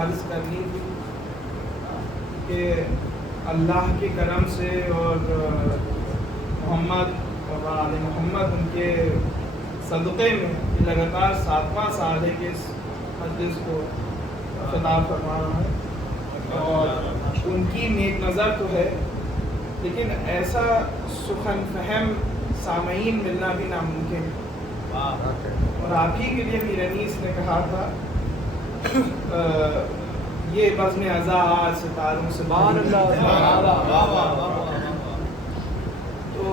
عرض کرنی تھی کہ اللہ کے کرم سے اور محمد اور آل محمد ان کے صدقے میں لگاتار 7واں سال ہے کہ اس مجلس کو خطاب فرما رہا ہوں، اور ان کی نیک نظر تو ہے لیکن ایسا سخن فہم سامعین ملنا بھی ناممکن ہے، اور آپ ہی کے لیے میر انیس نے کہا تھا یہ بزم ازاں ستاروں سے تو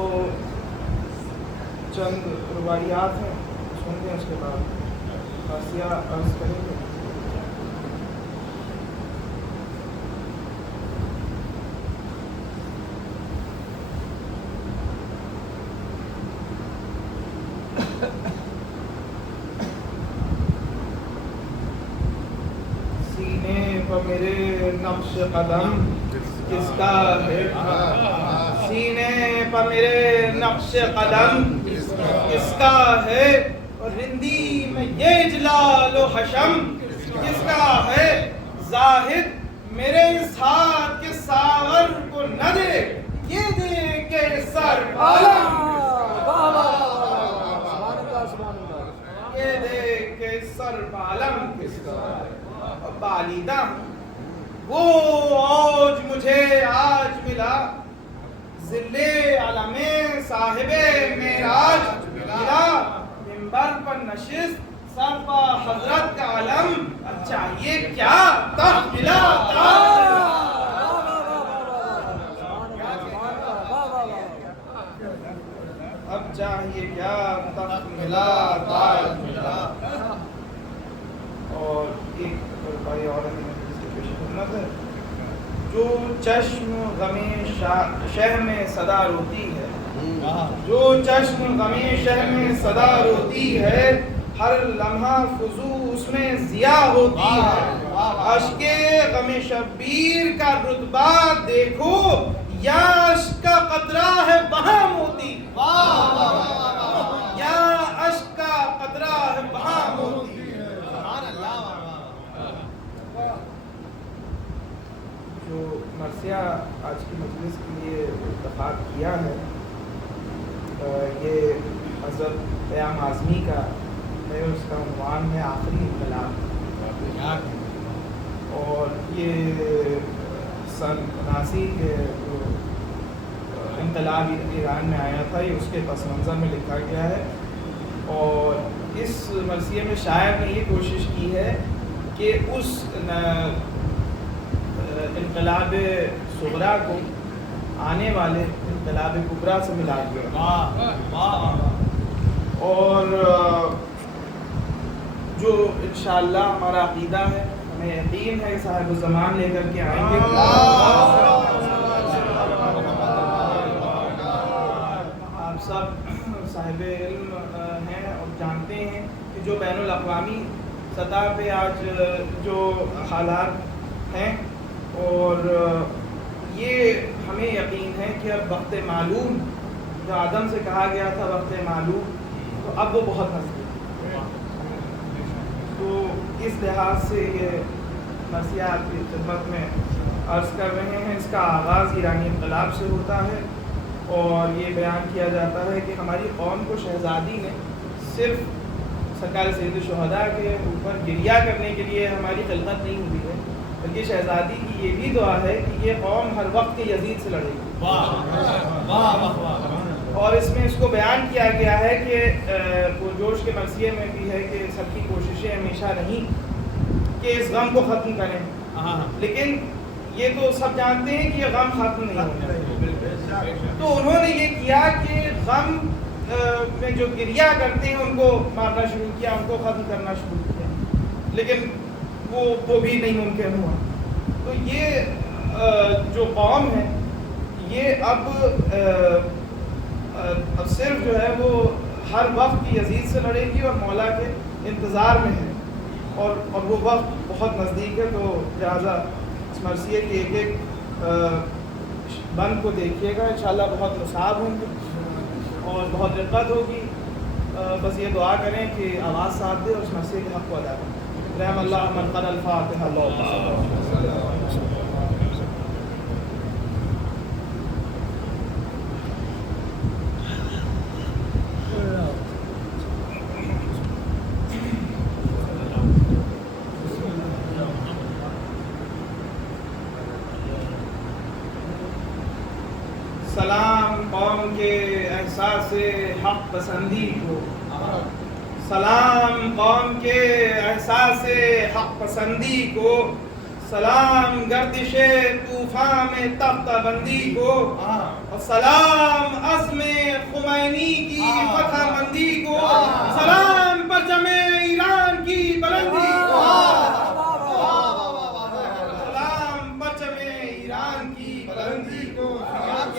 چند روایات ہیں سنتے ہیں، اس کے بعد خاصیہ عرض کریں گے۔ سینے پر میرے نقش قدم کس کا ہے، سینے پر میرے نقش قدم کس کا ہے، اور رندی میں یہ جلال و حشم کس کا ہے، زاہد میرے اس ہاتھ کے ساغر کو نہ دے، یہ دے کے سر عالم، یہ دے کے سر عالم کس کا ہے، بالیدہ وہ اوج مجھے آج ملا، ذل علم صاحب معراج ملا، منبر پر نشست سر پر حضرت کا علم، اب چاہیے کیا تخت ملا اب چاہیے کیا تخت ملا تاج ملا۔ اور ایک بھائی اور پیش خدمت ہے، جو چشم غم شہ میں صدا روتی ہے، جو چشم غم شہ میں صدا روتی ہے، ہر لمحہ فضو اس میں ضیاء ہوتی ہے، اشک غم شبیر کا رتبہ دیکھو یا اشک کا قطرہ ہے وہاں موتی، یا اشک کا قطرہ ہے وہاں موتی۔ جو مرثیہ آج کی مجلس کے لیے اتفاق کیا ہے یہ حضرت قیام اعظمی کا ہے، اس کا عنوان ہے آخری انقلاب، اور یہ سن 79 کے جو انقلاب ایران میں آیا تھا یہ اس کے پس منظر میں لکھا گیا ہے، اور اس مرثیے میں شاعر نے یہ کوشش کی ہے کہ اس انقلاب صغریٰ کو آنے والے انقلاب کبریٰ سے ملا دیا، اور جو انشاءاللہ ہمارا عقیدہ ہے، ہمیں یقین ہے صاحب الزمان لے کر کے آئیں گے۔ آپ سب صاحب علم ہیں اور جانتے ہیں کہ جو بین الاقوامی سطح پہ آج جو حالات ہیں، اور یہ ہمیں یقین ہے کہ اب وقت معلوم جو آدم سے کہا گیا تھا وقت معلوم، تو اب وہ بہت نزدیک ہے، تو اس لحاظ سے یہ مرثیہ آپ کی خدمت میں عرض کر رہے ہیں۔ اس کا آغاز ایرانی انقلاب سے ہوتا ہے، اور یہ بیان کیا جاتا ہے کہ ہماری قوم کو شہزادی نے صرف سرکار سید الشہداء کے اوپر گریہ کرنے کے لیے ہماری خلقت نہیں ہوئی ہے، بلکہ شہزادی کی یہ بھی دعا ہے کہ یہ قوم ہر وقت کے یزید سے لڑے گی، اور اس میں اس کو بیان کیا گیا ہے کہ پرجوش کے مرثیے میں بھی ہے کہ سب کی کوششیں ہمیشہ نہیں کہ اس غم کو ختم کریں، لیکن یہ تو سب جانتے ہیں کہ یہ غم ختم نہیں ہونا، تو انہوں نے یہ کیا کہ غم میں جو گریہ کرتے ہیں ان کو مارنا شروع کیا، ان کو ختم کرنا شروع کیا، لیکن وہ بھی نہیں ممکن ہوا۔ تو یہ جو قوم ہے یہ اب صرف جو ہے وہ ہر وقت کی یزید سے لڑے گی اور مولا کے انتظار میں ہے، اور وہ وقت بہت نزدیک ہے، تو لہٰذا اس مرثیے کے ایک ایک بند کو دیکھیے گا، انشاءاللہ بہت نصاب ہوں گے اور بہت دقت ہوگی، بس یہ دعا کریں کہ آواز ساتھ دے اور اس مرثیے کے حق کو ادا کریں۔ رحم اللہ من قرأ الفاتحہ. اللہم صل علی سلام قوم کے احساس حق پسندی کو، سلام قوم کے احساس حق پسندی کو، سلام گردش طوفان میں تختہ بندی کو، اور سلام عزم خمینی کی فتح مندی کو، سلام پرچم ایران کی بلندی کو، سلام پرچم ایران کی بلندی کو.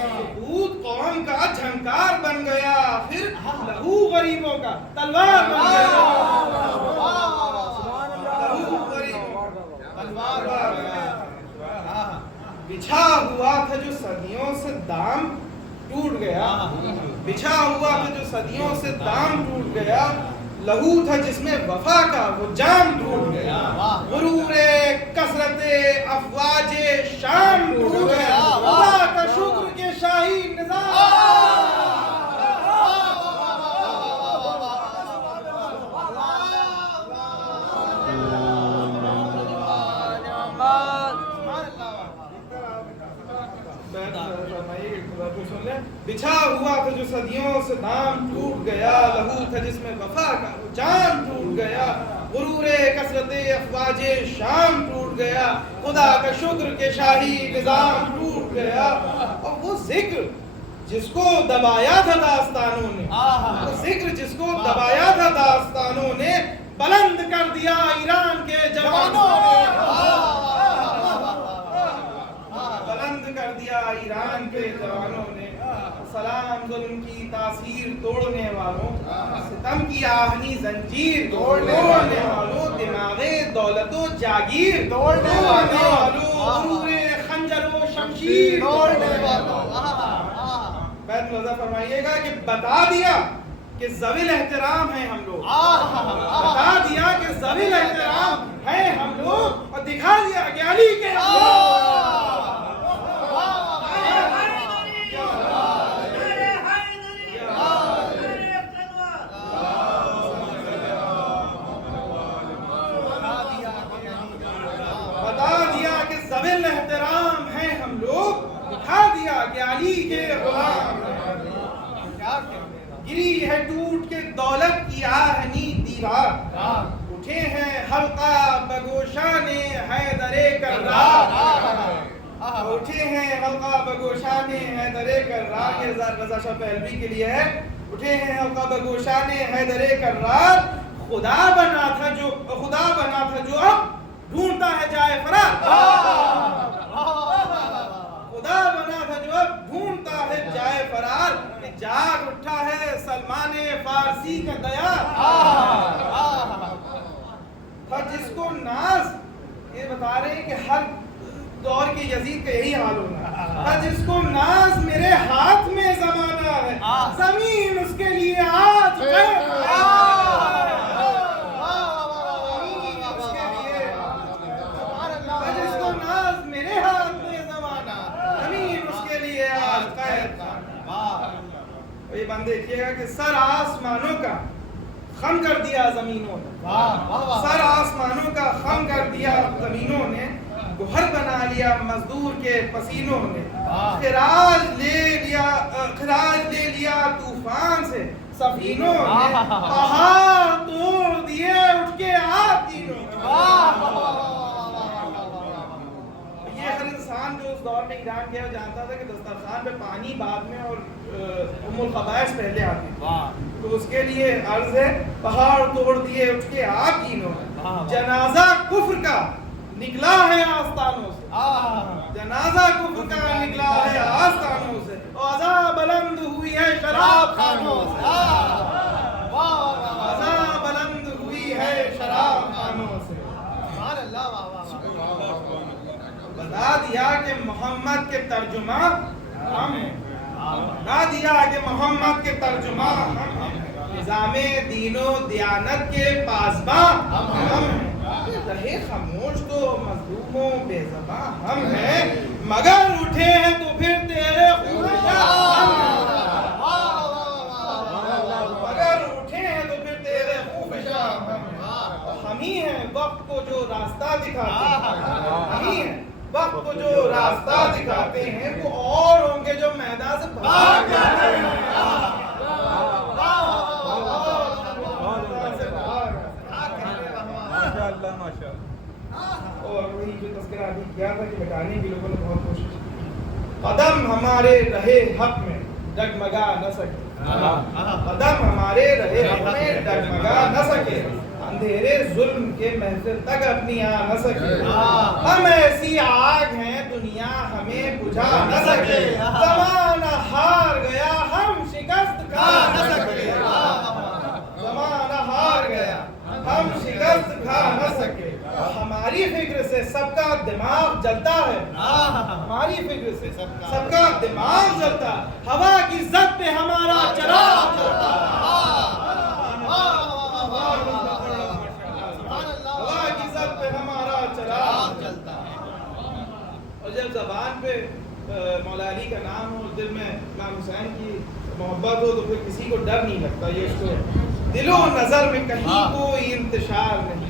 ثبوت قوم کا جھنکار بن گیا، پھر لہو غریبوں کا تلوار بن گیا. لہو غریبوں کا تلوار بن گیا. بچھا ہوا تھا جو صدیوں سے دام ٹوٹ گیا، بچھا ہوا تھا جو صدیوں سے دام ٹوٹ گیا، لہو تھا جس میں وفا کا وہ جام ٹوٹ گیا. غرور کثرت افواج شام ٹوٹ گیا، خدا کا شکر کے شاہی نظام. بچھا ہوا تھا جو صدیوں سے دام ٹوٹ گیا، لہو تھا جس میں وفا کا وہ جام ٹوٹ گیا. غرور کثرت افواج شام ٹوٹ گیا، خدا کا شکر کے شاہی نظام ٹوٹ گیا. اور وہ ذکر جس کو دبایا تھا داستانوں نے، وہ ذکر جس کو دبایا تھا داستانوں نے، بلند کر دیا ایران کے جوانوں نے. بلند کر دیا ایران کے جوانوں نے. سلام ظلم کی تاثیر توڑنے والوں، ستم کی آہنی زنجیر توڑنے والوں، دماغ دولت و جاگیر توڑنے والوں، غرور خنجر و شمشیر توڑنے والوں. بیت مزہ فرمائیے گا کہ بتا دیا کہ ذوی الاحترام ہیں ہم لوگ، بتا دیا کہ ذوی الاحترام ہیں ہم لوگ، اور دکھا دیا کہ علی کے احترام ہیں ہم لوگ، دکھا دیا کہ علی کے غلام. گری ہے ٹوٹ کے دولت کی آہنی دیوار، اٹھے ہیں حلقہ بگوشان حیدر کرار، اٹھے ہیں حلقہ بگوشان حیدر کرار. یہ رضا شاہ پہلوی کے لیے ہے. اٹھے ہیں حلقہ بگوشان حیدر کرار، خدا بنا تھا جو اب ڈھونڈتا ہے جائے فرار. خدا بنا تھا جو اب ڈھونڈتا ہے جائے فرار. جاگ اٹھا ہے سلمان فارسی کا دیار، تھا جس کو ناز، یہ بتا رہے ہیں کہ ہر دور کے یزید کا یہی حال ہونا، تھا جس کو ناز میرے ہاتھ میں زمانہ ہے، زمین اس کے لیے آج یہ بند دیکھیے گا کہ سر آسمانوں کا خم کر دیا زمینوں نے، سر آسمانوں کا خم کر دیا زمینوں نے، گوہر بنا لیا مزدور کے پسینوں نے. خراج لے لیا طوفان سے سفینوں نے، پہاڑ توڑ دیے اٹھ کے آپ تینوں نے. یہ ہر انسان جو اس دور میں ایران گیا جانتا تھا کہ دسترخوان پہ پانی بعد میں اور ام الخبائث پہلے آتے ہیں. تو اس کے لیے عرض ہے پہاڑ توڑ دیے اٹھ کے آپ تینوں نے. جنازہ کفر کا نکلا ہے آستانوں سے، جنازہ کفر کا نکلا ہے آستانوں سے، آزاں بلند ہوئی ہے شراب خانوں سے، آزاں بلند ہوئی ہے شراب خانوں سے. بتا دیا کہ محمد کے ترجمہ ہم ہیں، بتا دیا کہ محمد کے ترجمہ ہم ہیں، نظام دین و دیانت کے پاسباں ہم ہیں. رہے خاموش تو مظلوموں بے زباں ہم ہیں، مگر اٹھے ہیں تو پھر تیرے خوفشاں ہم ہیں، مگر اٹھے ہیں تو پھر تیرے خوفشاں ہم ہیں۔ ہم ہی ہیں وقت کو جو راستہ دکھاتے ہیں، ہم ہی ہیں وقت کو جو راستہ دکھاتے ہیں، وہ اور ہوں گے جو میدان سے بھاگ جاتے ہیں۔ اور وہی جو تذکرہ ابھی کیا تھا کہ بتانے کی لوگوں نے بہت کوشش کی، قدم ہمارے رہے حق میں ڈگمگا نہ سکے، قدم ہمارے رہے حق میں ڈگمگا نہ سکے، اندھیرے ظلم کے محفل تک اپنی آ نہ سکے، ہم ایسی آگ ہیں دنیا ہمیں بجھا نہ سکے، زمانہ ہار گیا ہم شکست کھا نہ سکے، زمانہ ہار گیا ہم شکست کھا نہ سکے، ہماری فکر سے سب کا دماغ جلتا ہے، ہماری فکر سے سب کا دماغ جلتا، ہوا کی زد پہ ہمارا چراغ جلتا، ہوا کی زد پہ ہمارا چراغ جلتا۔ اور جب زبان پہ مولا علی کا نام ہو، دل میں امام حسین کی محبت ہو، تو پھر کسی کو ڈر نہیں لگتا، یہ اس کو دل و نظر میں کہیں کوئی انتشار نہیں،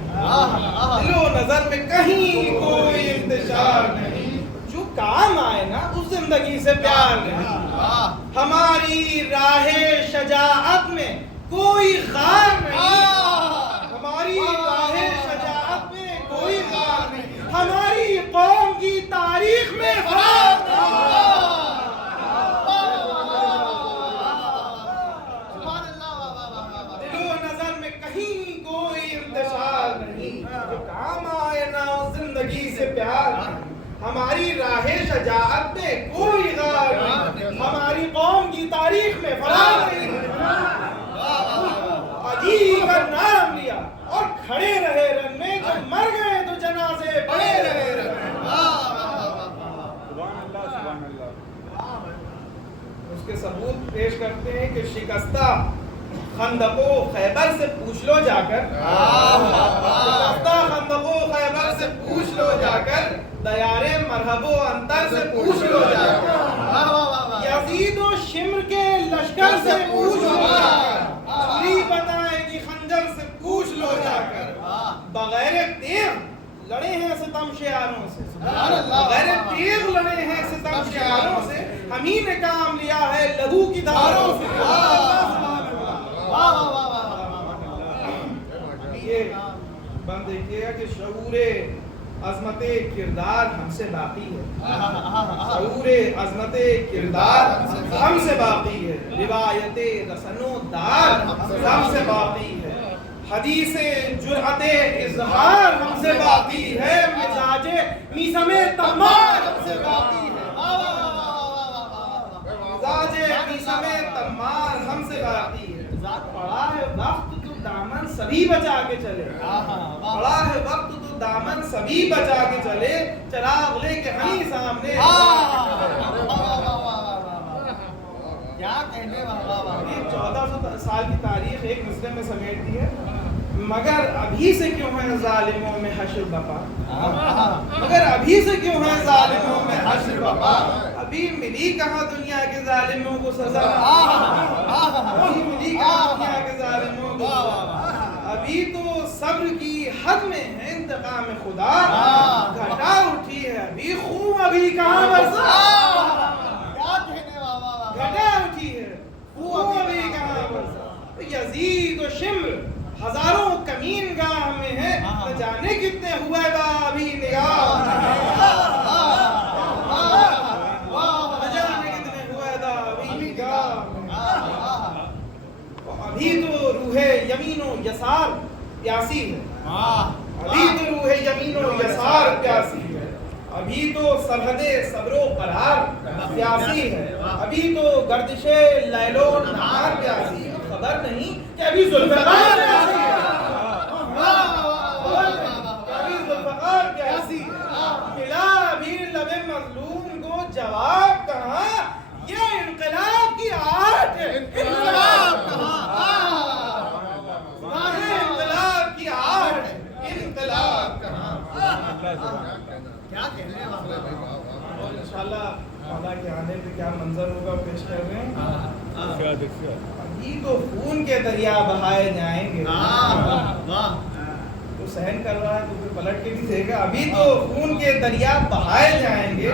دل و نظر میں کہیں کوئی انتشار نہیں، جو کام آئے نا اس زندگی سے پیار نہیں، ہماری راہ شجاعت میں کوئی غار نہیں، ہماری راہ شجاعت میں کوئی غار نہیں، ہماری قوم کی تاریخ میں فرار نہیں، زندگی سے پیار، ہماری راہ شجاعت میں کوئی غار نہیں، ہماری قوم کی تاریخ میں فرار نہیں، علی کا نام لیا اور کھڑے رہے رن میں، جو مر گئے تو جنازے پڑے رہے رن میں، اس کے ثبوت پیش کرتے ہیں کہ شکستہ خندق و خیبر سے پوچھ لو جا کر، شکستہ خندق و خیبر سے پوچھ لو جا کر، دیار مرحب و انتر سے پوچھ لو جا کر، یزید و شمر کے لشکر سے پوچھ لو جا کر، چھری بتائے گی خنجر سے پوچھ لو جا کر، بغیر تیغ لڑے ہیں ستم شعاروں سے، بغیر تیغ لڑے ہیں ستم شعاروں سے، ہم ہی نے کام لیا ہے لہو کی دھاروں سے، یہ بند دیکھیے گا کہ شعور عظمت کردار ہم سے باقی ہے، شعور عظمت کردار ہم سے باقی ہے، روایت رسن و دار ہم سے باقی ہے، حدیث جرأت اظہار ہم سے باقی ہے، مزاج میثم تمار ہم سے باقی ہے، مزاج میثم تمار ہم سے باقی ہے، پڑا ہے وقت تو دامن سبھی بچا کے چلے، پڑا ہے وقت تو دامن سبھی بچا کے چلے، چراغ لے کے ہمیں سامنے، کیا کہنے والا، 1400 سال کی تاریخ ایک مسئلے میں سمیٹ دی ہے، مگر ابھی سے کیوں ہے ظالموں میں حشر بپا، مگر ابھی سے کیوں ہے ظالموں میں حشر بپا، ابھی ملی کہاں دنیا کے ظالموں کو سزا، ابھی ملی کہاں دنیا کے ظالموں کو سزا، ابھی تو صبر کی حد میں ہے انتقام خدا، گھٹا اٹھی ہے ابھی خون ابھی کہاں برسا، گھٹا اٹھی ہے خون ابھی کہاں برسا، یزید و شمر ہزاروں کمین گاہ میں ہے، نہ جانے کتنے ہوئے گا ابھی نگاہ، نہ جانے کتنے ہوئے گا ابھی نگاہ، ابھی تو روح یمین و یسار پیاسی ہے، ابھی تو روح یمین و یسار پیاسی ہے، ابھی تو سرحد صبر و قرار پیاسی ہے، ابھی تو گردش لیل و نہار پیاسی ہے، خبر نہیں کہ ابھی ذوالفقار پیاسی ہے، ابھی ذوالفقار پیاسی ہے، ملا ابھی لب مظلوم کو جواب کہاں، یہ انقلاب کی آہٹ ہے، انقلاب کہاں، انقلاب کی آہٹ ہے، انقلاب کہاں۔ کیا کہنے اور انشاءاللہ مولا کے آنے پہ کیا منظر ہوگا پیش کر رہے ہیں. ابھی تو خون کے دریا بہائے جائیں گے. تو سہن کر رہا ہے تو پھر پلٹ کے بھی دے گا. ابھی تو خون کے دریا بہائے جائیں گے,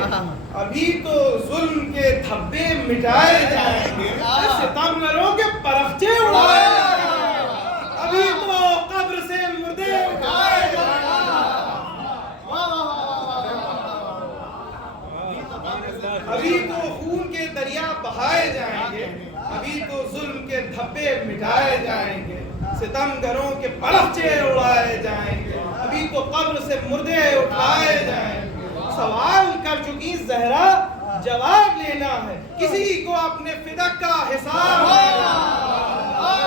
ابھی تو ظلم کے دھبے مٹائے جائیں گے, ستمگروں کے پرخچے اڑائے جائیں گے, ابھی تو قبر سے مردے اٹھائے جائیں گے. ابھی تو خون کے دریا بہائے جائیں گے, ابھی تو ظلم کے دھبے مٹائے جائیں گے, ستمگروں کے پرخچے اڑائے جائیں گے, ابھی تو قبر سے مردے اٹھائے جائیں گے. سوال کر چکی زہرا جواب لینا ہے, کسی کو اپنے فدق کا حساب لینا ہے.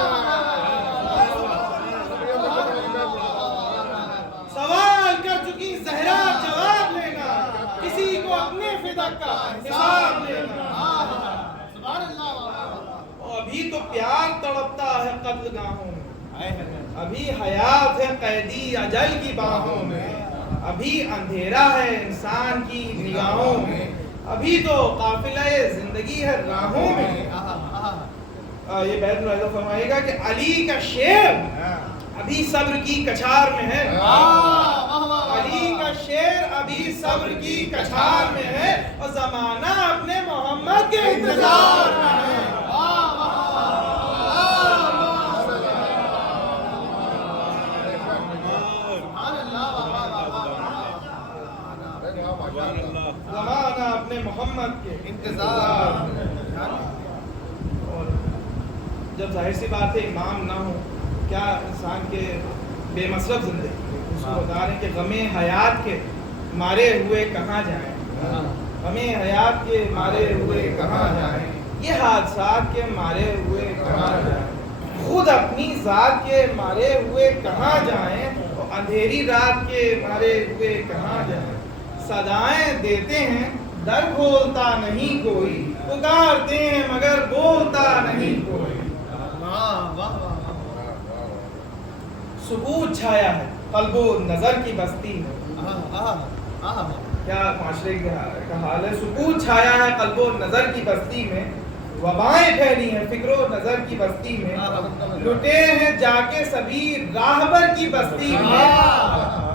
سوال کر چکی زہرا جواب لینا ہے, کسی کو اپنے فدق کا حساب لینا ہے. ابھی تو پیار تڑپتا ہے قتل گاہوں میں, ابھی حیات ہے قیدی اجل کی باہوں میں, ابھی اندھیرا ہے انسان کی نگاہوں میں, ابھی تو قافلہ زندگی ہے راہوں میں. یہ بیت ملاحظہ فرمائیے گا کہ علی کا شعر ابھی صبر کی کچھار میں ہے. علی کا شعر ابھی صبر کی کچھار میں ہے, اور زمانہ اپنے محمد کے انتظار میں ہے. زمانہ اپنے محمد کے انتظار. اور جب ظاہر سی بات ہے امام نہ ہو, کیا انسان کے بے مصرف زندگی اس کو بتا رہے ہیں کہ غم حیات کے مارے ہوئے کہاں جائیں, غم حیات کے مارے ہوئے کہاں جائیں, یہ حادثات کے مارے ہوئے کہاں جائیں, خود اپنی ذات کے مارے ہوئے کہاں جائیں, اور اندھیری رات کے مارے ہوئے کہاں جائیں. صدائیں دیتے ہیں در کھولتا نہیں کوئی, پکارتے ہیں مگر بولتا نہیں کوئی. سکوت چھایا ہے قلب و نظر کی بستی میں. کیا معاشرے کا حال ہے. سکوت چھایا ہے قلب و نظر کی بستی میں, وبائیں پھیلی ہیں فکر و نظر کی بستی میں, لٹے ہیں جا کے سبھی راہبر کی بستی میں,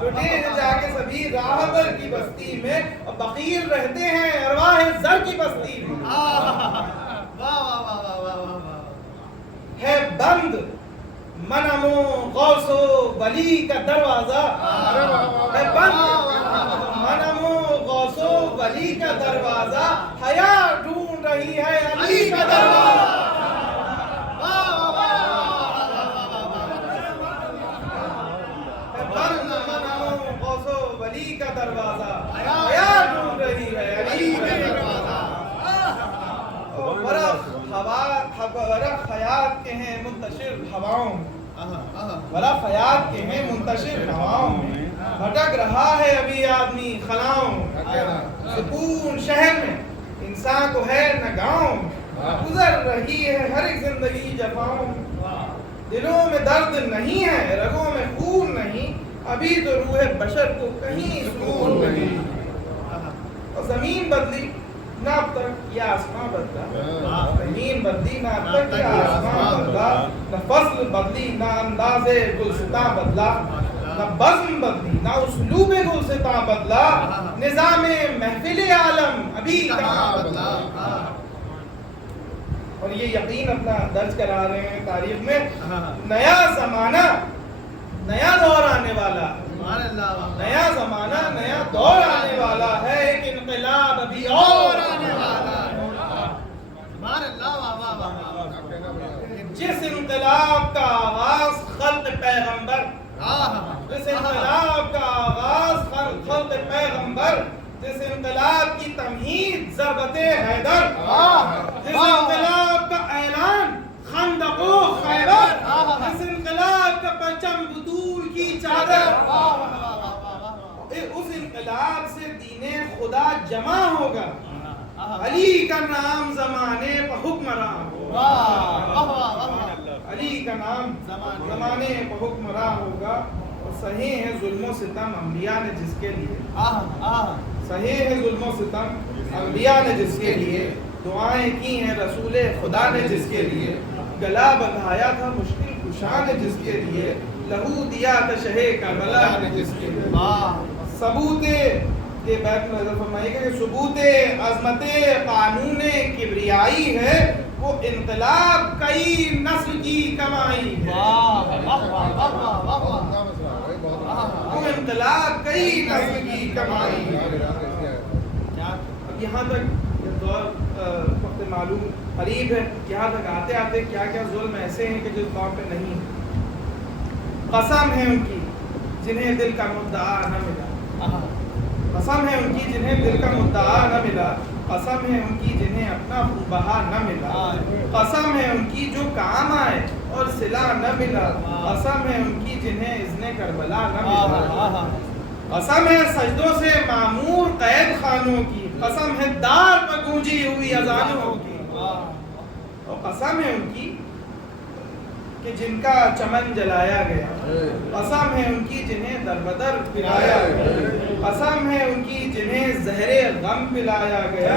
لٹے ہیں جا کے سبھی راہبر کی بستی میں, اور بخیل رہتے ہیں ارواح زر کی بستی میں. ہے بند منم و غوث و ولی کا دروازہ, ہے بند منم و غوث و ولی کا دروازہ, حیا ڈھونڈ رہی ہے علی کا دروازہ. ہے بند منم و غوث و ولی کا دروازہ, حیا ڈھونڈ رہی ہے علی کا دروازہ. برف حیات کے ہیں منتشر ہواؤں میں, برف حیات کے ہیں منتشر ہواؤں میں, بھٹک رہا ہے ابھی آدمی خلاؤں میں. سکون شہر میں انسان کو ہے نہ گاؤں میں, گزر رہی ہے ہر ایک زندگی جفاؤں میں. دلوں میں درد نہیں ہے رگوں میں خون نہیں, ابھی تو روح بشر کو کہیں سکون نہیں. اور زمین بدلی نہ اب تک یہ آسمان بدلا, زمین بدلی نہ اب تک یہ آسمان بدلا, نہ فصل بدلی نہ انداز گلستاں بدلا, نہ بزم بدلی نہ اسلوب گلستاں بدلا, نظام محفل عالم ابھی کہاں بدلا. اور یہ یقین اپنا درج کرا رہے ہیں تاریخ میں, نیا زمانہ نیا دور آنے والا, نیا زمانہ نیا دور آنے والا ہے, ایک انقلاب ابھی اور آنے والا ہے. جس انقلاب کا آغاز خلق پیغمبر, جس انقلاب کا آغاز خلق پیغمبر, جس انقلاب کی تمہید ضربت حیدر, جس انقلاب کا اعلان خندق و خیبر, جس انقلاب کا پرچم بطول کی چادر, اس انقلاب سے دین خدا جمع ہوگا, علی کا نام زمانے پر حکمراں ہوگا, علی کا نام زمانے پر حکمراں ہوگا. اور صحیح ہے ظلم و ستم انبیاء نے جس کے لیے، صحیح ہے ظلم و ستم انبیاء نے جس کے لیے، دعائیں کی ہیں رسول خدا نے جس کے لیے، گلا بندھایا تھا مشکل کشا نے جس کے لیے، لہو دیا تھا شہ کربلا نے جس کے لیے۔ ثبوت یہ بیت میں نظر فرمائیے گا کہ ثبوت عظمت قانون کبریائی ہے، وہ انقلاب کئی نسل کی کمائی ہے، وہ انقلاب کئی نسل کی کمائی ہے۔ اب یہاں تک دور وقت معلوم قریب ہے، یہاں تک آتے آتے کیا کیا ظلم ایسے ہیں کہ جس دور پہ نہیں ہے۔ قسم ہے ان کی جنہیں دل کا مدعا نہ ملا، قسم ہے ان کی جنہیں دل کا مدعا نہ ملا، قسم ہے ان کی جنہیں اپنا بہا نہ ملا، قسم ہے ان کی جو کام آئے اور صلہ نہ ملا، قسم ہے ان کی جنہیں اذن کربلا نہ ملا، قسم ہے سجدوں سے معمور قید خانوں کی، قسم ہے دار پر گونجی ہوئی اذانوں کی، اور قسم ہے ان کی کہ جن کا چمن جلایا گیا، قسم ہے ان کی جنہیں در بدر پلایا گیا، قسم ہے ان کی جنہیں زہر غم پلایا گیا،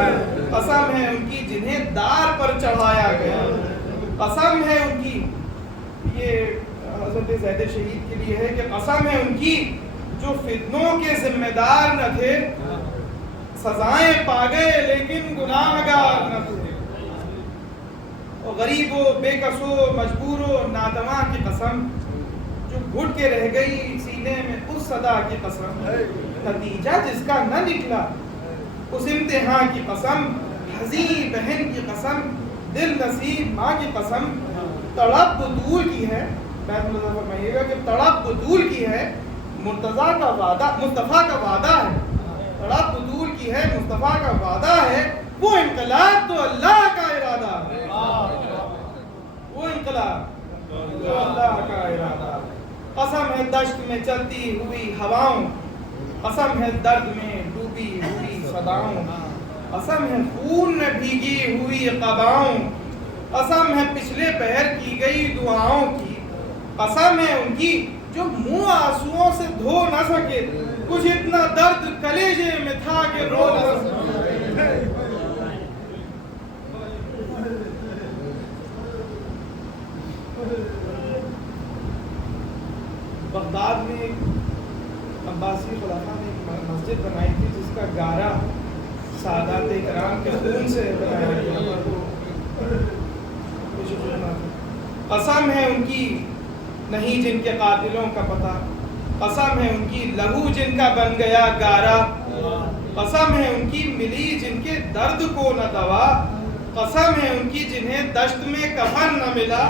قسم ہے ان کی جنہیں دار پر چڑھایا گیا، قسم ہے ان کی، یہ حضرت زید شہید کے لیے ہے کہ قسم ہے ان کی جو فتنوں کے ذمہ دار نہ تھے، سزائیں پا گئے لیکن گناہگار نہ تھے، غریب و بے کس و مجبور و ناتواں کی قسم جو گھٹ کے رہ گئی سینے میں اس صدا کی قسم، نتیجہ جس کا نہ نکلا اس امتحان کی قسم، حزین بہن کی قسم، دل نصیب ماں کی قسم، تڑپ بطول کی ہے، بیت نظر فرمائیے گا کہ تڑپ بطول کی ہے، مرتضیٰ کا وعدہ، مصطفیٰ کا وعدہ ہے، تڑپ بطول کی ہے، مصطفیٰ کا وعدہ ہے، وہ انقلاب تو اللہ کا ارادہ ہے، وہ انقلاب جو اللہ کا ارادہ ہے۔ قسم ہے دشت میں چلتی ہوئی ہواؤں، قسم ہے درد میں ڈوبی ہوئی صداؤں، قسم ہے خون میں بھیگی ہوئی قباؤں، قسم ہے پچھلے پہر کی گئی دعاؤں کی، قسم ہے ان کی جو منہ آنسوؤں سے دھو نہ سکے، کچھ اتنا درد کلیجے میں تھا کہ رو نہ سکے۔ بغداد میں ایک عباسی خلافہ نے ایک مسجد بنائی تھی جس کا گارا سادات کرام کے خون سے بنایا گیا۔ قسم ہے ان کی نہیں جن کے قاتلوں کا پتہ، قسم ہے ان کی لہو جن کا بن گیا گارا، قسم ہے ان کی ملی جن کے درد کو نہ دوا، قسم ہے ان کی جنہیں دشت میں کفن نہ ملا۔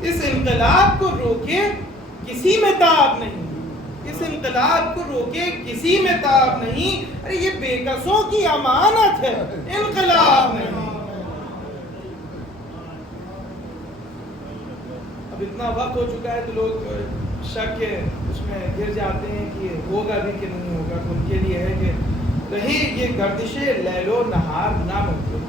اس انقلاب کو روکے کسی میں تاب نہیں، اس انقلاب کو روکے کسی میں تاب نہیں، ارے یہ بے کسوں کی امانت ہے، انقلاب نہیں۔ اب اتنا وقت ہو چکا ہے تو لوگ شک کے اس میں گر جاتے ہیں کہ ہوگا بھی کہ نہیں ہوگا، تو ان کے لیے ہے کہ رہی یہ گردش لیل و نہار ناممکن،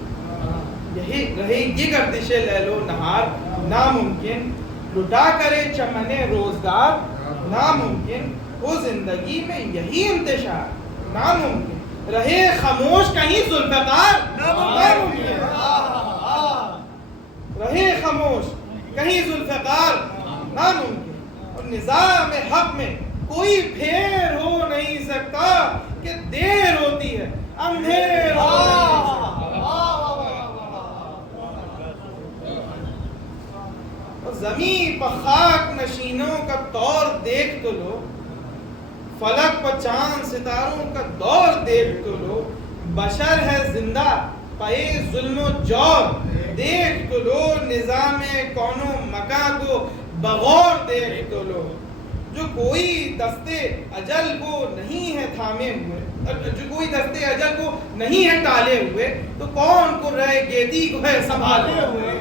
یہی رہی یہ گردش لیل و نہار ناممکن، لٹا کرے چمن روزگار ناممکن، ہو زندگی میں یہی انتشار ناممکن، رہے خاموش کہیں ذوالفقار ناممکن، رہے خاموش کہیں ذوالفقار ناممکن، اور نظام حق میں کوئی پھیر ہو نہیں سکتا کہ دیر ہوتی ہے اندھیر ہو نہیں سکتا۔ زمین پر خاک نشینوں کا طور دیکھ تو لو، فلک پر چاند ستاروں کا دور دیکھ تو لو، بشر ہے زندہ پائے ظلم و جور دیکھ تو لو، نظام کون و مکان کو بغور دیکھ تو لو، جو کوئی دستے اجل کو نہیں ہے تھامے ہوئے، جو کوئی دستے اجل کو نہیں ہے ٹالے ہوئے، تو کون کو رہے گیتی کو ہے سنبھالے ہوئے،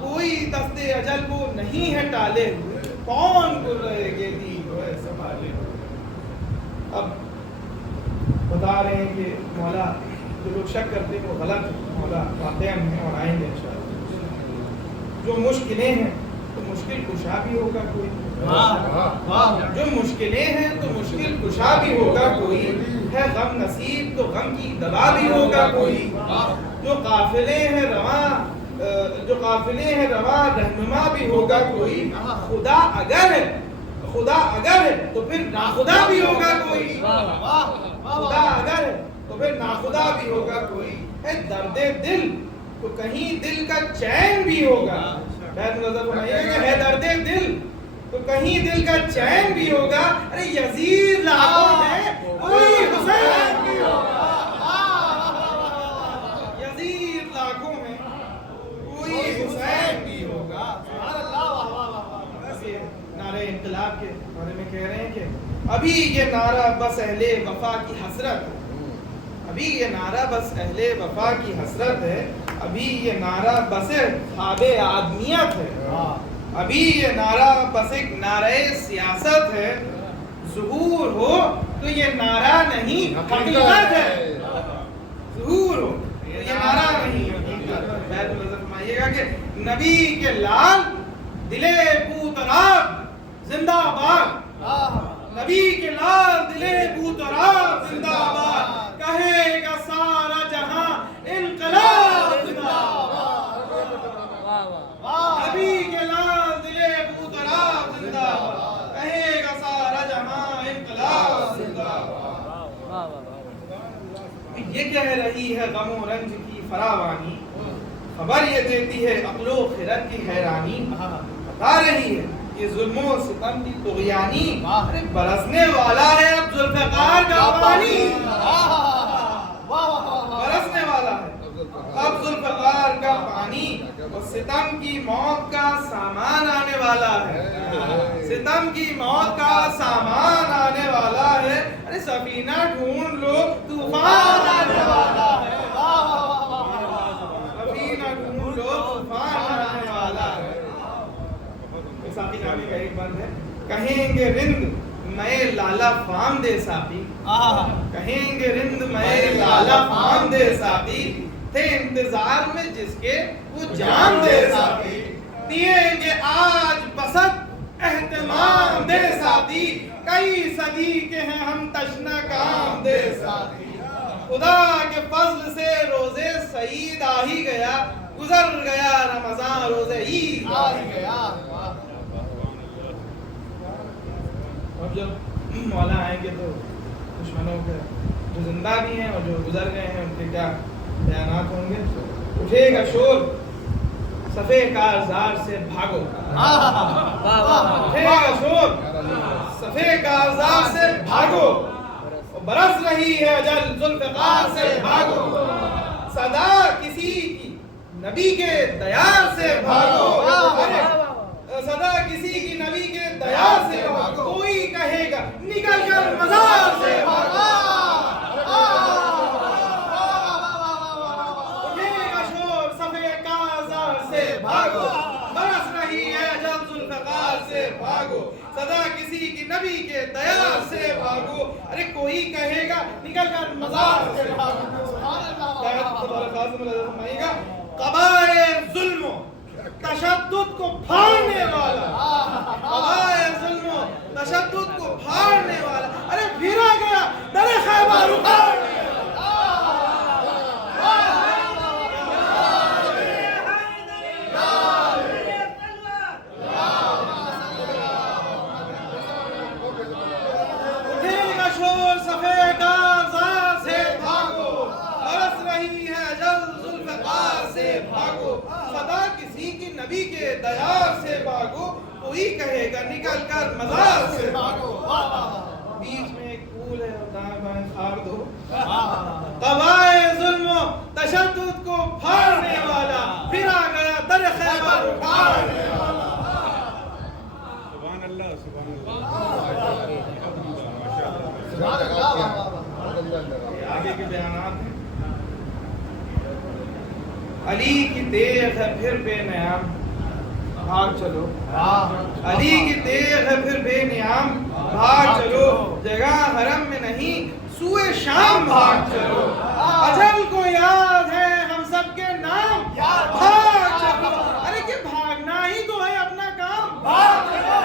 کوئی دستے اجل کو نہیں ہے ٹالے ہوئے، کون کو رہے گیتی کو ہے سنبھالے ہوئے۔ اب بتا رہے ہیں کہ مولا جو لوگ شک کرتے ہیں وہ غلط مولا واقعہ ہیں اور آئیں گے انشاءاللہ۔ جو مشکلیں ہیں تو مشکل کشا بھی ہوگا کوئی، جو مشکلیں ہیں تو مشکل کشا بھی ہوگا کوئی ہے، غم نصیب تو غم کی دوا بھی ہوگا کوئی، جو قافلے ہیں رواں رہنما بھی ہوگا کوئی، خدا اگر ہے تو پھر ناخدا بھی ہوگا کوئی، خدا اگر ہے تو پھر ناخدا بھی ہوگا کوئی، ہے درد دل تو کہیں دل کا چین بھی ہوگا، ہے درد دل تو کہیں دل کا چین بھی ہوگا، ارے یزید لاکھوں میں کوئی حسین بھی ہوگا، یزید لاکھوں میں کوئی حسین بھی ہوگا۔ نعرہ انقلاب کے بارے میں کہہ رہے ہیں کہ ابھی یہ نعرہ بس اہل وفا کی حسرت ہے، ابھی یہ نعرہ بس اہل وفا کی حسرت ہے، ابھی یہ نعرہ بس خواب آدمیت ہے، ابھی یہ نعرہ بس ایک نعرہ سیاست ہے، ظہور ہو تو یہ نعرہ نہیں حقیقت ہے، ظہور ہو تو یہ نعرہ نہیں حقیقت ہے۔ فرمائیے گا کہ نبی کے لال دلے بوتراب زندہ باد، نبی کے لال دلے بوتراب زندہ باد، کہے گا سارا جہاں انقلاب زندہ باد، نبی کے لال دلے بوتراب زندہ باد، کہے گا سارا جہاں انقلاب زندہ باد۔ یہ کہہ رہی ہے غم و رنج کی فراوانی، خبر یہ دیتی ہے عقل و خرد کی حیرانی، بتا رہی ہے یہ ظلم و ستم کی طغیانی، برسنے والا ہے اب ذوالفقار کا پانی، برسنے والا ہے اب ذوالفقار کا پانی، اور ستم کی موت کا سامان آنے والا ہے، ستم کی موت کا سامان آنے والا ہے، ارے سفینہ ڈھونڈ لو طوفان آنے والا ہے، سفینہ ڈھونڈ لو طوفان آنے والا ہے۔ ساقی نامی کا ایک بند ہے، کہیں گے رند میں لالا فام دے ساقی، کہیں گے رند میں لالا فام دے ساقی، تھے انتظار میں جس کے وہ جان دے ساقی، دیئیں گے آج بسط اہتمام دے ساقی، کئی صدی کے ہیں ہم تشنہ کام دے ساقی، خدا کے فضل سے روزے سعید آ ہی گیا، گزر گیا رمضان روزے عید آ ہی گیا۔ اب جب مولا آئیں گے تو دشمنوں کے جو زندہ بھی ہیں اور جو گزر گئے ہیں ان کے کیا بیانات ہوں گے۔ اٹھے گا شور صفے کارزار سے بھاگو، اٹھے گا شور صفے کارزار سے بھاگو، برس رہی ہے اجل ذوالفقار سے بھاگو، صدا کسی کی نبی کے دیار سے بھاگو، صدا کسی کی نبی کے دیار سے بھاگو، کوئی کہے گا نکل کر مزار سے بھاگو، اٹھے گا شور صفے کارزار سے بھاگو، برس رہی ہے اجل ذوالفقار سے بھاگو، صدا کسی کی نبی کے دیار سے بھاگو، ارے کوئی کہے گا نکل کر مزار سے بھاگو۔ قبائل ظلم و تشدد کو پھاڑنے والا، قبائل ظلم و تشدد کو پھاڑنے والا، ارے پھرا گیا در خیبر اکھاڑنے نبی کے دیار سے بھاگو، کوئی کہے گا نکل کر مزار سے بھاگو، بیچ میں ایک پھول ہے اور دائیں بائیں خاک دو، قبائل ظلم و تشدد کو پھاڑنے والا، پھر آ گیا در خیبر اکھاڑنے والا۔ سبحان اللہ، سبحان اللہ۔ آگے کے بیانات ہیں، علی کی تیغ ہے پھر بے نیام بھاگ چلو، علی کی تیغ ہے پھر بے نیام بھاگ چلو، جگہ حرم میں نہیں سوئے شام بھاگ چلو، اجل کو یاد ہے ہم سب کے نام بھاگ چلو، ارے کہ بھاگنا ہی تو ہے اپنا کام، بھاگ چلو۔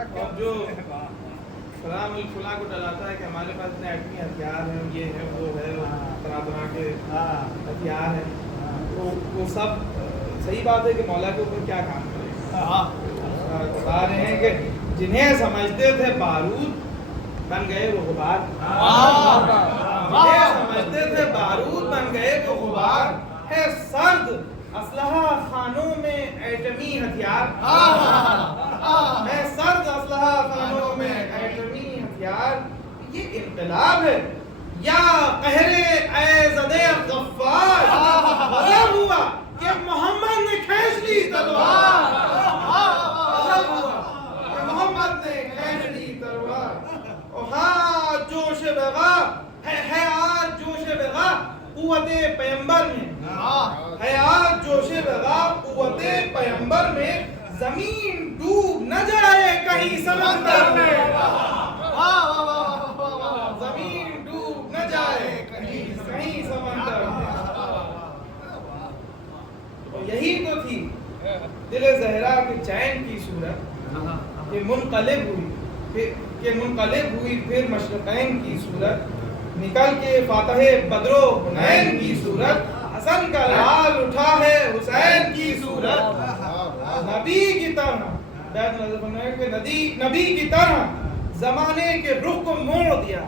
اور جو فلاں ملک فلاں کو ڈلاتا ہے کہ ہمارے پاس اتنے ایٹمی ہتھیار ہیں، یہ ہے وہ ہے، طرح طرح کے ہتھیار ہیں، وہ سب صحیح بات ہے کہ مولا کے اوپر کیا کام کرے. بتا رہے ہیں کہ جنہیں سمجھتے تھے بارود بن گئے وہ غبار، جنہیں سمجھتے تھے بارود بن گئے وہ غبار، ہے سرد اسلحہ خانوں میں ایٹمی ہتھیار، ہے سرد اسلحہ خانوں میں ایٹمی ہتھیار. یہ انقلاب ہے یا قہر ایزد غفار؟ غضب ہوا کہ محمد نے کھینچ لی تلوار، غضب ہوا کہ محمد نے کھینچ لی تلوار. ہاں جوش بغا ہے آج جوش بغا قوت پیمبر میں، ہے آج جوش بغا قوت پیمبر میں، زمین ڈوب نہ جائے کہیں سمندر میں، زمین ڈوب نہ جائے کہیں سمندر میں. اور یہی تو تھی دل زہرا کے چین کی صورت کہ منقلب ہوئی پھر مشرقین کی صورت، نکل کے فاتح بدر و حنین کی صورت، حسن کا لال اٹھا ہے حسین کی صورت. نبی کی طرح زمانے کے رخ کو موڑ دیا،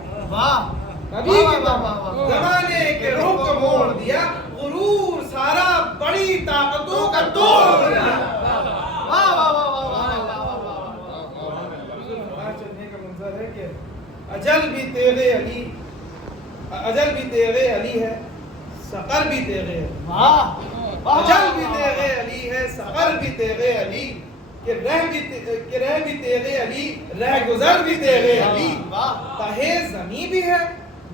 نبی کی طرح زمانے کے رخ کو موڑ دیا، غرور سارا بڑی طاقتوں کا توڑ دیا. چلنے کا منظر ہے کہ اجل بھی تیغے علی ہے، سقر بھی تیغے علی، اجل بھی تیغے علی ہے، سقر بھی تیغے علی، کہ رہ بھی تیغے علی، رہ گزر بھی تیغے علی، تہے زمیں بھی ہے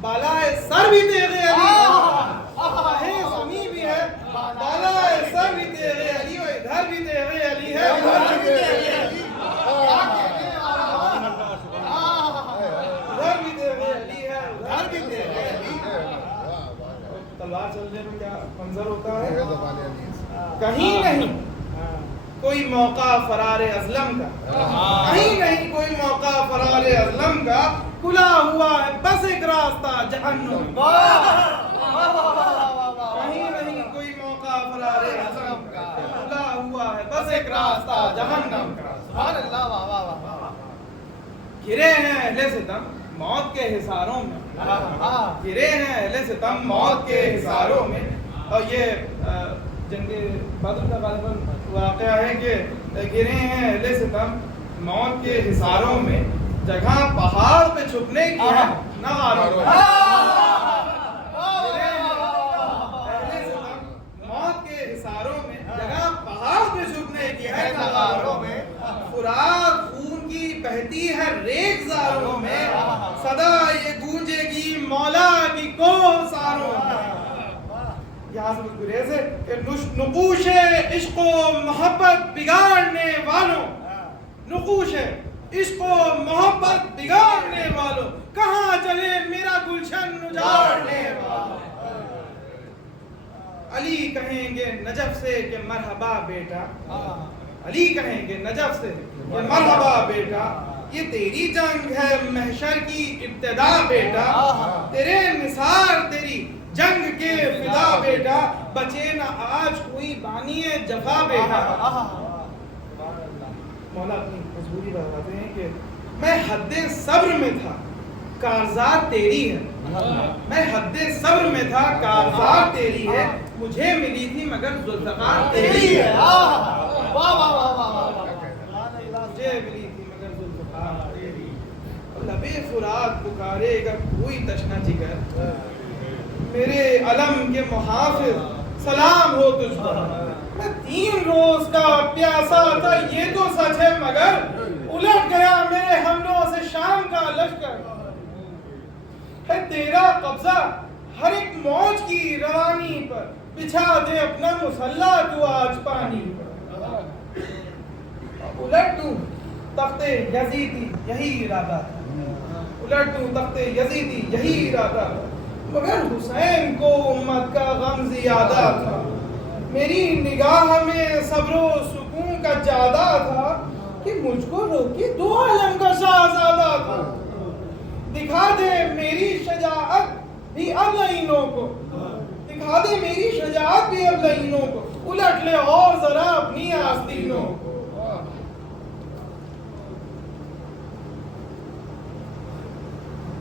بالائے سر بھی تیغے علی، تہے زمیں بھی ہے بالائے سر بھی تیغے علی، اور ادھر بھی تیغے علی ہے، ادھر بھی تیغے علی، ادھر بھی تیغے علی ہے، ادھر بھی تیغے علی. تلوار چلنے میں کیا منظر ہوتا ہے؟ کہیں نہیں کوئی موقع فرار ازلم کا، کہیں نہیں کوئی موقع فرار ازلم کا، کھلا ہوا ہے بس ایک راستہ جہنم کا، کہیں نہیں کوئی موقع فرار ازلم کا، کھلا ہوا ہے بس ایک راستہ جہنم کا. گرے ہیں اہل ستم موت کے حصاروں میں، گرے ہیں اہل ستم موت کے حصاروں میں. اور یہ جنگ بدر کا غالباً واقعہ ہے کہ گرے ہیں اہل ستم موت کے حصاروں میں، جگہ پہاڑ پہ چھپنے کی ہے نہ غاروں میں. گرے ہیں اہل ستم موت کے حصاروں میں، جگہ پہاڑ پہ چھپنے کی ہے نہ غاروں میں، فرات خون کی بہتی ہے ریگ زاروں میں، صدا یہ گونجے گی مولا کی کوثاروں میں. یہاں سے گریز ہے کہ نقوش عشق و محبت بگاڑنے والوں، نقوش عشق و محبت بگاڑنے والوں، کہاں چلے میرا گلشن اجاڑنے والوں. علی کہیں گے نجف سے کہ مرحبا بیٹا، علی کہیں گے نجف سے کہ مرحبا بیٹا، یہ تیری جنگ ہے محشر کی ابتدا بیٹا، تیرے نثار تیری جنگ کے فدا بیٹا، بچے نہ آج کوئی بانی جفا بیٹا. مولا اپنی مجبوری بتاتے ہیں کہ میں حد صبر میں تھا کارزار تیری ہے، میں حد صبر میں تھا کارزار تیری ہے، مجھے ملی تھی مگر ذوالفقار تیری ہے، مجھے ملی تھی مگر ذوالفقار تیری. لبے فرات پکارے گا کوئی تشنہ جگر، میرے علم کے محافظ سلام ہو تجھ پر، میں 3 روز کا پیاسا تھا یہ تو سچ ہے، مگر الٹ گیا میرے حملوں سے شام کا لشکر. ہے تیرا قبضہ ہر ایک موج کی روانی پر، بچھا دے اپنا مسلح تو آج پانی پر. الٹ دوں تخت یزیدی یہی ارادہ تھا، الٹ دوں تخت یزیدی یہی ارادہ تھا، مگر حسین کو امت کا غم زیادہ تھا. میری نگاہ میں صبر و سکون کا جادہ تھا کہ مجھ کو روکے دو عالم کا شہزادہ تھا. دکھا دے میری شجاعت بھی اب لعینوں کو, دکھا دے میری شجاعت بھی اب لعینوں کو, الٹ لے اور ذرا اپنی آستینوں کو.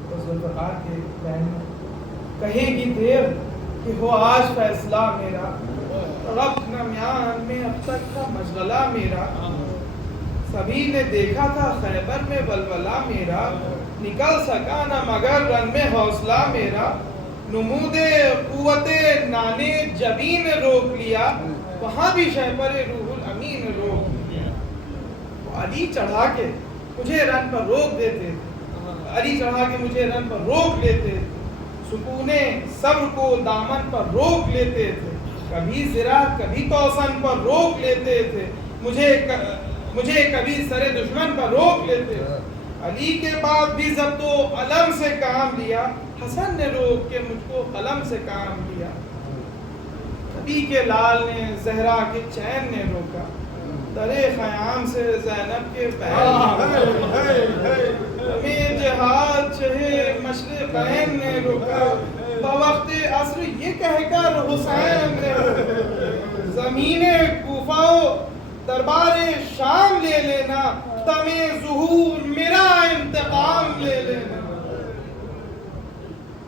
ذوالفقار کے بہن کہے گی دیر کہ ہو آج فیصلہ میرا, رب نمیان میں اب تک کا مشغلہ میرا. سبھی نے دیکھا تھا خیبر میں ولولہ میرا, نکل سکا نہ مگر رن میں حوصلہ میرا. نمود قوت نانے جبین نے روک لیا, وہاں بھی شہپر روح الامین نے روک لیا. علی چڑھا کے مجھے رن پر روک دیتے تھے, علی چڑھا کے مجھے رن پر روک لیتے تھے, سکون صبر کو دامن پر روک لیتے تھے, کبھی زرا کبھی توسن پر روک لیتے تھے, مجھے کبھی سر دشمن پر روک لیتے تھے. علی کے بعد بھی ضبط و علم سے کام لیا, حسن نے روک کے مجھ کو قلم سے کام لیا. نبی کے لال نے زہرا کے چین نے روکا, درے خیام سے زینب کے ہمیں جہاد چہے مشرقین نے روکا. بوقت عصر یہ کہہ کر حسین نے زمین کوفہ و دربار شام لے لینا, تمہیں ظہور میرا انتقام لے لینا.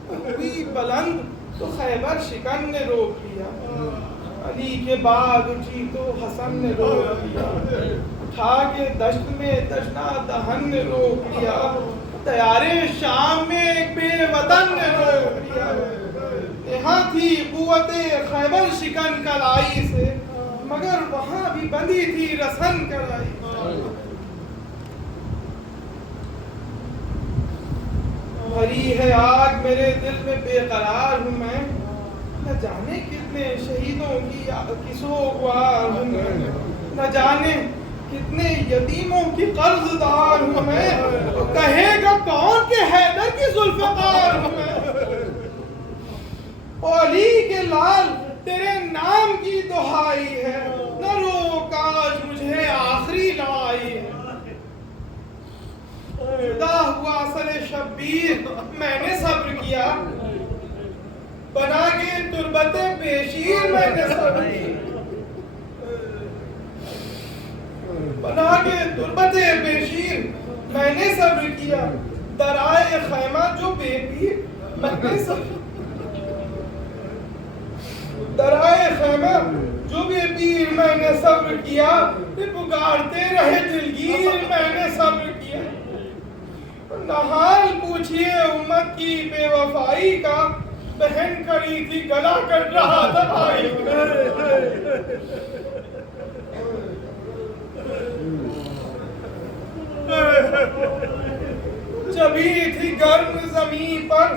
ہوئی بلند تو خیبر شکن نے روک لیا, علی کے بعد اٹھی تو حسن نے روک لیا. اٹھا کے دشت میں دشنا دہن نے روک لیا, تیارے شام میں ایک بے وطن نے روک لیا. یہاں تھی قوت خیبر شکن کلائی سے, مگر وہاں بھی بندی تھی رسن کرائی. بھری ہے آگ میرے دل میں بے قرار ہوں میں, نہ جانے کتنے شہیدوں کی سوگوار ہوں میں, نہ جانے کتنے یتیموں کی قرض دار ہوں میں, کہے گا کون کہ حیدر کی ذوالفقار ہوں میں. علی کے لال تیرے نام کی دہائی ہے, نہ رو کاش مجھے آخری لڑائی ہے. جدا ہوا سر شبیر میں نے صبر کیا, بنا کے تربت بیشیر میں نے صبر کیا, بنا کے تربت بیشیر میں نے صبر کیا. درائے خیمہ جو بے پیر میں نے صبر, درائے خیمہ جو بے پیر میں نے صبر کیا. پکارتے رہے دلگیر میں نے صبر کیا. نحال پوچھئے امت کی بے وفائی کا, بہن کڑی تھی گلا کٹ رہا تھا بھائی کا. جبھی تھی گرم زمین پر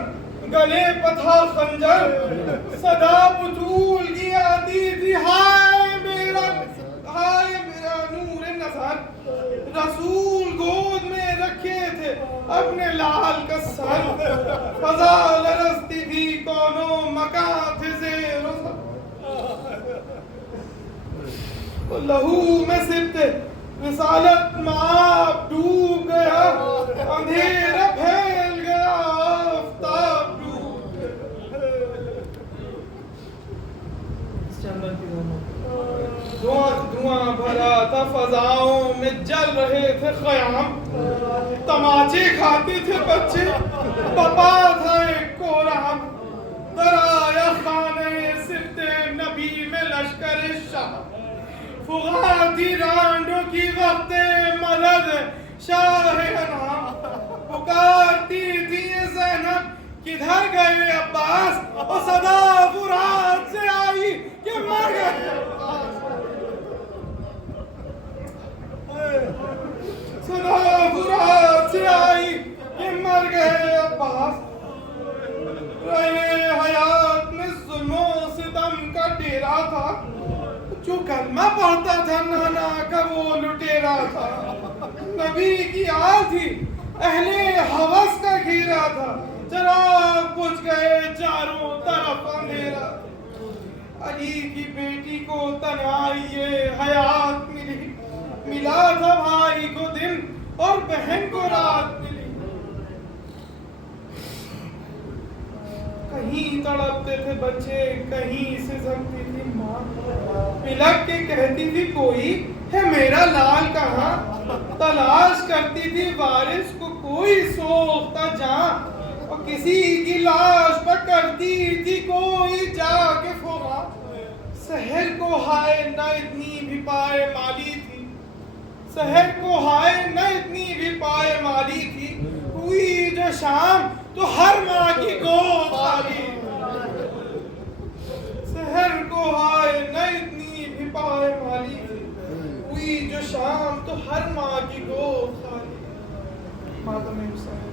گلے پتھا خنجر, صدا بطول کی آتی تھی ہائے میرا نور نظر. رسول گود میں رکھے تھے اپنے لال کا سر, فضا لرزتی تھی کونوں مکان تھے زیر و زبر. لہو میں سبتے رسالت مآب ڈوب گیا, اندھیرا پھیل گیا آفتاب ڈوب گیا. دھواں بھرا تھا فضاؤں میں, جل رہے تھے خیام, تماچے کھاتے تھے بچے, بپا تھا ایک کورام. درایا خانے سبتے نبی میں لشکر شاہ, فغاتی رانڈوں کی وقت مدد شاہ انام. پکارتی تھی زینب کدھر گئے عباس, اور صدا فرات سے آئی کہ مر گئے عباس. صدا فرات سے آئی کہ مر گئے عباس. رہے حیات میں ظلم و ستم کا ڈیرا تھا, جو کلمہ پڑھتا تھا نانا کا وہ لٹیرا تھا. نبی کی آل تھی اہل حوث کا گھیرا تھا, چراغ بجھ گئے چاروں طرف اندھیرا. علی کی بیٹی کو تنہائی حیات ملی, ملا تھا بھائی کو اور بہن کو رات ملی. کہیں تڑپتے تھے بچے, کہیں سسکتی تھی ماں, پلک کے کہتی تھی کوئی ہے میرا لال کہاں, تلاش کرتی تھی وارث کو کوئی سوختہ جان, اور کسی کی لاش پر کرتی تھی کوئی جا کے فغاں. سحر کو ہائے نہ اتنی بھی پائے مالی تھی, سحر کو ہائے نہ اتنی بھی پائے مالی تھی, ہوئی جو شام تو ہر ماں کی گود خالی. سحر کو ہائے نہ اتنی بھی پائے مالی تھی, ہوئی جو شام تو ہر ماں کی گود خالی. ماتم حسین.